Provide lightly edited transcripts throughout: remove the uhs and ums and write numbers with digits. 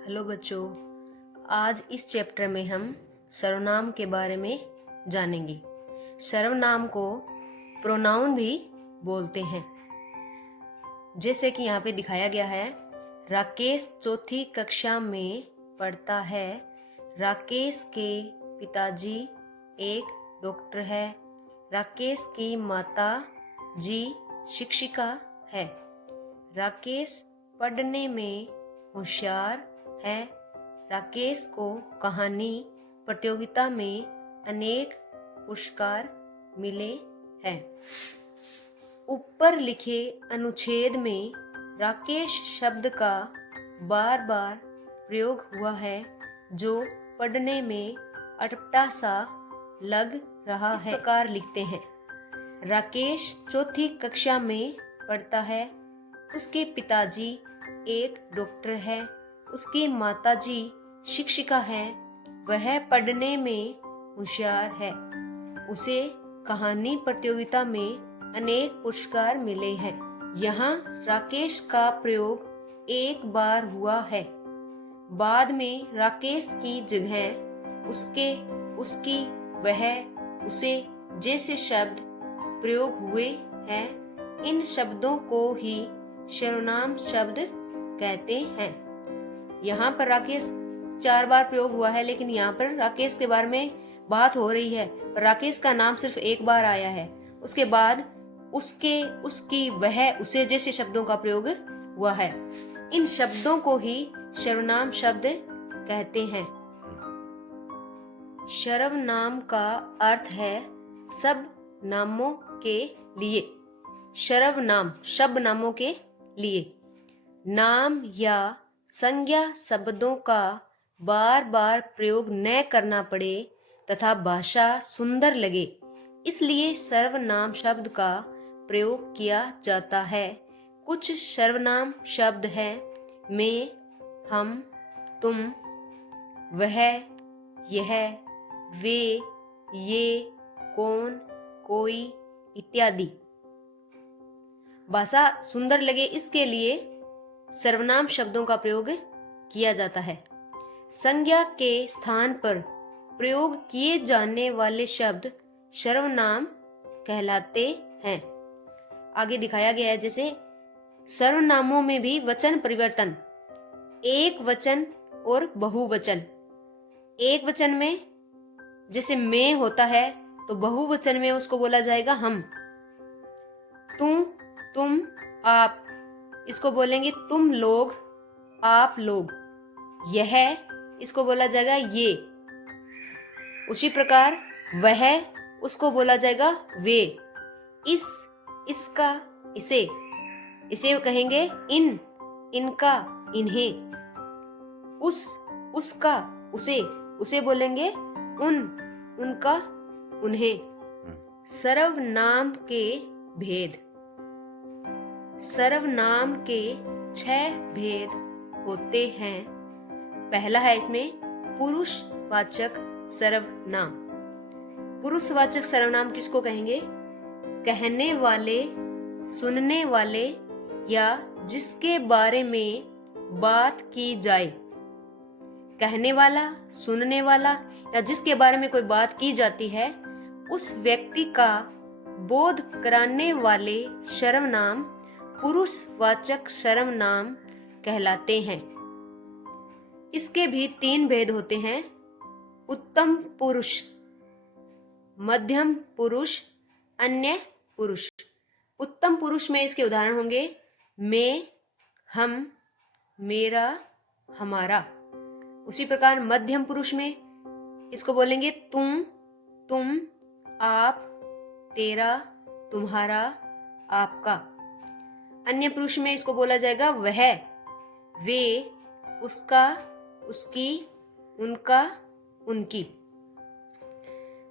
Hello बच्चों, आज इस चैप्टर में हम सर्वनाम के बारे में जानेंगे। सर्वनाम को प्रोनाउन भी बोलते हैं। जैसे कि यहाँ पे दिखाया गया है, राकेश चौथी कक्षा में पढ़ता है। राकेश के पिताजी एक डॉक्टर है। राकेश की माता जी शिक्षिका है। राकेश पढ़ने में होशियार है। राकेश को कहानी प्रतियोगिता में अनेक पुरस्कार मिले हैं। ऊपर लिखे अनुच्छेद में राकेश शब्द का बार बार प्रयोग हुआ है, जो पढ़ने में अटपटा सा लग रहा है। इस प्रकार लिखते हैं। राकेश चौथी कक्षा में पढ़ता है। उसके पिताजी एक डॉक्टर है। उसकी माताजी शिक्षिका है। वह पढ़ने में होशियार है। उसे कहानी प्रतियोगिता में अनेक पुरस्कार मिले हैं। यहाँ राकेश का प्रयोग एक बार हुआ है। बाद में राकेश की जगह उसके, उसकी, वह, उसे जैसे शब्द प्रयोग हुए हैं। इन शब्दों को ही सर्वनाम शब्द कहते हैं। यहाँ पर राकेश 4 बार प्रयोग हुआ है, लेकिन यहाँ पर राकेश के बारे में बात हो रही है, पर राकेश का नाम सिर्फ एक बार आया है। उसके बाद उसके, उसकी, वह, उसे जैसे शब्दों का प्रयोग हुआ है। इन शब्दों को ही सर्वनाम शब्द कहते हैं। सर्वनाम का अर्थ है सब नामों के लिए। सर्वनाम शब्द नामों के लिए। नाम या संज्ञा शब्दों का बार बार प्रयोग न करना पड़े तथा भाषा सुंदर लगे, इसलिए सर्वनाम शब्द का प्रयोग किया जाता है। कुछ सर्वनाम शब्द हैं मैं, हम, तुम, वह, यह, वे, ये, कौन, कोई इत्यादि। भाषा सुंदर लगे इसके लिए सर्वनाम शब्दों का प्रयोग किया जाता है। संज्ञा के स्थान पर प्रयोग किए जाने वाले शब्द सर्वनाम कहलाते हैं। आगे दिखाया गया है, जैसे सर्वनामों में भी वचन परिवर्तन, एक वचन और बहुवचन। एक वचन में जैसे मैं होता है, तो बहुवचन में उसको बोला जाएगा हम। तू, तुम, आप, इसको बोलेंगे तुम लोग, आप लोग। यह, इसको बोला जाएगा ये। उसी प्रकार वह, उसको बोला जाएगा वे। इस, इसका, इसे, इसे कहेंगे इन, इनका, इन्हें। उस, उसका, उसे, उसे बोलेंगे उन, उनका, उन्हें। सर्वनाम के भेद। सर्वनाम के 6 भेद होते हैं। पहला है इसमें पुरुषवाचक सर्वनाम। पुरुषवाचक सर्वनाम किसको कहेंगे? कहने वाले, सुनने वाले या जिसके बारे में बात की जाए। कहने वाला, सुनने वाला या जिसके बारे में कोई बात की जाती है, उस व्यक्ति का बोध कराने वाले सर्वनाम पुरुषवाचक सर्वनाम कहलाते हैं। इसके भी 3 भेद होते हैं। उत्तम पुरुष, मध्यम पुरुष, अन्य पुरुष। उत्तम पुरुष में इसके उदाहरण होंगे मैं, हम, मेरा, हमारा। उसी प्रकार मध्यम पुरुष में इसको बोलेंगे तुम, तुम, आप, तेरा, तुम्हारा, आपका। अन्य पुरुष में इसको बोला जाएगा वह, वे, उसका, उसकी, उनका, उनकी।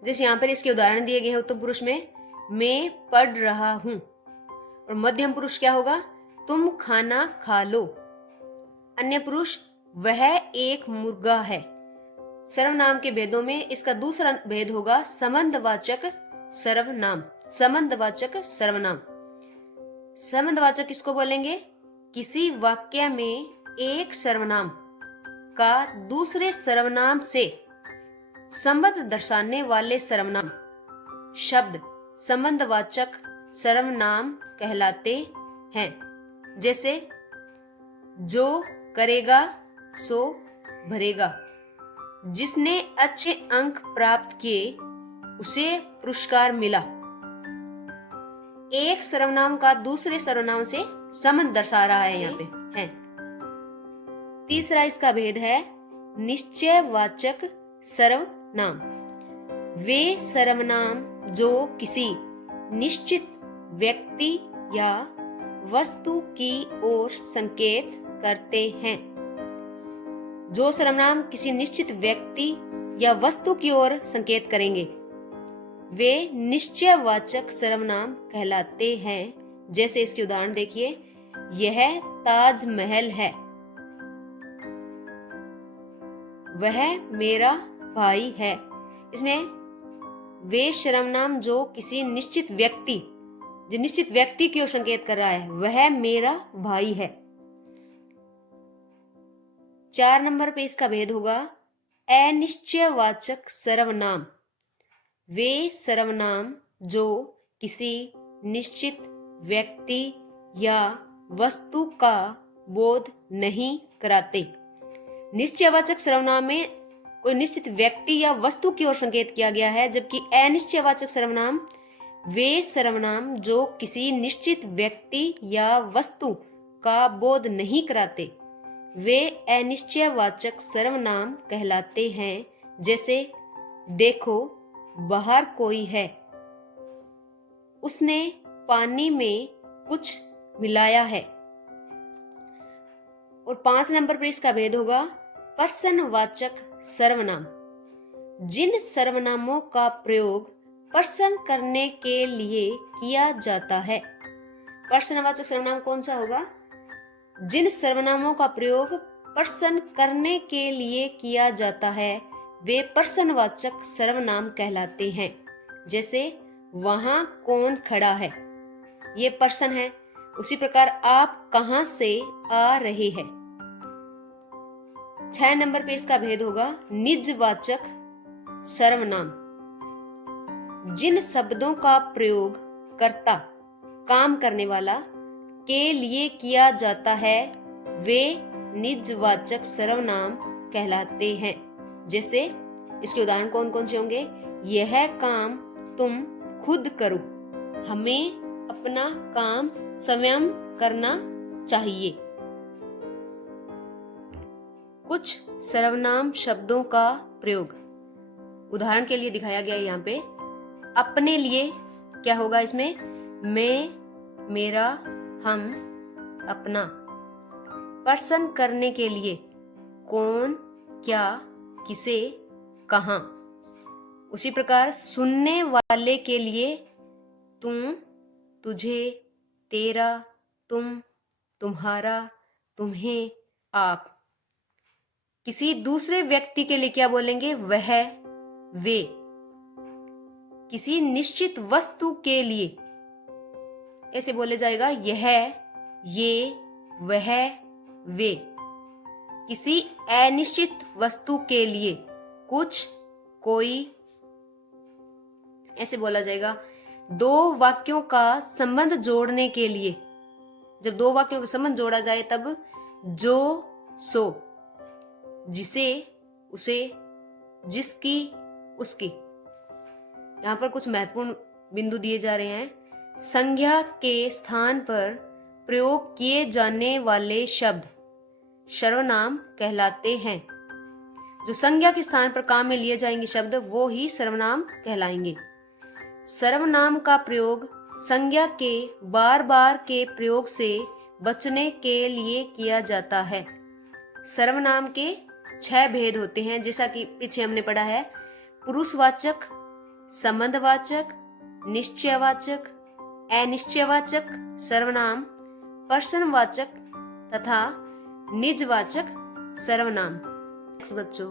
जैसे यहाँ पर इसके उदाहरण दिए गए हैं। उत्तम पुरुष में मैं पढ़ रहा हूं। और मध्यम पुरुष क्या होगा? तुम खाना खा लो। अन्य पुरुष वह एक मुर्गा है। सर्वनाम के भेदों में इसका दूसरा भेद होगा संबंधवाचक सर्वनाम। संबंधवाचक सर्वनाम। संबंधवाचक किसको बोलेंगे? किसी वाक्य में एक सर्वनाम का दूसरे सर्वनाम से संबंध दर्शाने वाले सर्वनाम शब्द संबंधवाचक सर्वनाम कहलाते हैं। जैसे जो करेगा सो भरेगा, जिसने अच्छे अंक प्राप्त किए उसे पुरस्कार मिला। एक सर्वनाम का दूसरे सर्वनाम से संबंध दर्शा रहा है यहाँ पे है। तीसरा इसका भेद है निश्चयवाचक सर्वनाम। वे सर्वनाम जो किसी निश्चित व्यक्ति या वस्तु की ओर संकेत करते हैं। जो सर्वनाम किसी निश्चित व्यक्ति या वस्तु की ओर संकेत करेंगे वे निश्चयवाचक सर्वनाम कहलाते हैं। जैसे इसके उदाहरण देखिए, यह ताजमहल है, वह मेरा भाई है। इसमें वे सर्वनाम जो किसी निश्चित व्यक्ति की ओर संकेत कर रहा है, वह मेरा भाई है। 4 नंबर पे इसका भेद होगा अनिश्चयवाचक सर्वनाम। वे सर्वनाम जो किसी निश्चित व्यक्ति या वस्तु का बोध नहीं कराते। निश्चयवाचक सर्वनाम में कोई निश्चित व्यक्ति या वस्तु की ओर संकेत किया गया है, जबकि अनिश्चयवाचक सर्वनाम वे सर्वनाम जो किसी निश्चित व्यक्ति या वस्तु का बोध नहीं कराते, वे अनिश्चयवाचक सर्वनाम कहलाते हैं। जैसे देखो बाहर कोई है, उसने पानी में कुछ मिलाया है। और 5 नंबर पर इसका भेद होगा प्रश्नवाचक सर्वनाम। जिन सर्वनामों का प्रयोग प्रश्न करने के लिए किया जाता है। प्रश्नवाचक सर्वनाम कौन सा होगा? जिन सर्वनामों का प्रयोग प्रश्न करने के लिए किया जाता है वे प्रश्नवाचक सर्वनाम कहलाते हैं। जैसे वहां कौन खड़ा है, ये प्रश्न है। उसी प्रकार आप कहां से आ रहे हैं। 6 नंबर पे इसका भेद होगा निजवाचक सर्वनाम। जिन शब्दों का प्रयोग कर्ता, काम करने वाला के लिए किया जाता है वे निजवाचक सर्वनाम कहलाते हैं। जैसे इसके उदाहरण कौन कौन से होंगे? यह काम तुम खुद करो, हमें अपना काम स्वयं करना चाहिए। कुछ सर्वनाम शब्दों का प्रयोग उदाहरण के लिए दिखाया गया है यहाँ पे। अपने लिए क्या होगा इसमें? मैं, मेरा, हम, अपना। प्रश्न करने के लिए कौन, क्या, किसे, कहां। उसी प्रकार सुनने वाले के लिए तुम, तुझे, तेरा, तुम, तुम्हारा, तुम्हें, आप। किसी दूसरे व्यक्ति के लिए क्या बोलेंगे? वह, वे। किसी निश्चित वस्तु के लिए ऐसे बोले जाएगा यह, ये, वह, वे। किसी अनिश्चित वस्तु के लिए कुछ, कोई ऐसे बोला जाएगा। 2 वाक्यों का संबंध जोड़ने के लिए जब 2 वाक्यों का संबंध जोड़ा जाए तब जो, सो, जिसे, उसे, जिसकी, उसकी। यहां पर कुछ महत्वपूर्ण बिंदु दिए जा रहे हैं। संज्ञा के स्थान पर प्रयोग किए जाने वाले शब्द सर्वनाम कहलाते हैं। जो संज्ञा के स्थान पर काम में लिए जाएंगे शब्द वो ही सर्वनाम कहलाएंगे। सर्वनाम का प्रयोग संज्ञा के बार बार के प्रयोग से बचने के लिए किया जाता है। सर्वनाम के 6 भेद होते हैं, जैसा कि पीछे हमने पढ़ा है। पुरुषवाचक, संबंधवाचक, निश्चयवाचक, अनिश्चयवाचक सर्वनाम, प्रश्नवाचक तथा निजवाचक सर्वनाम। बच्चों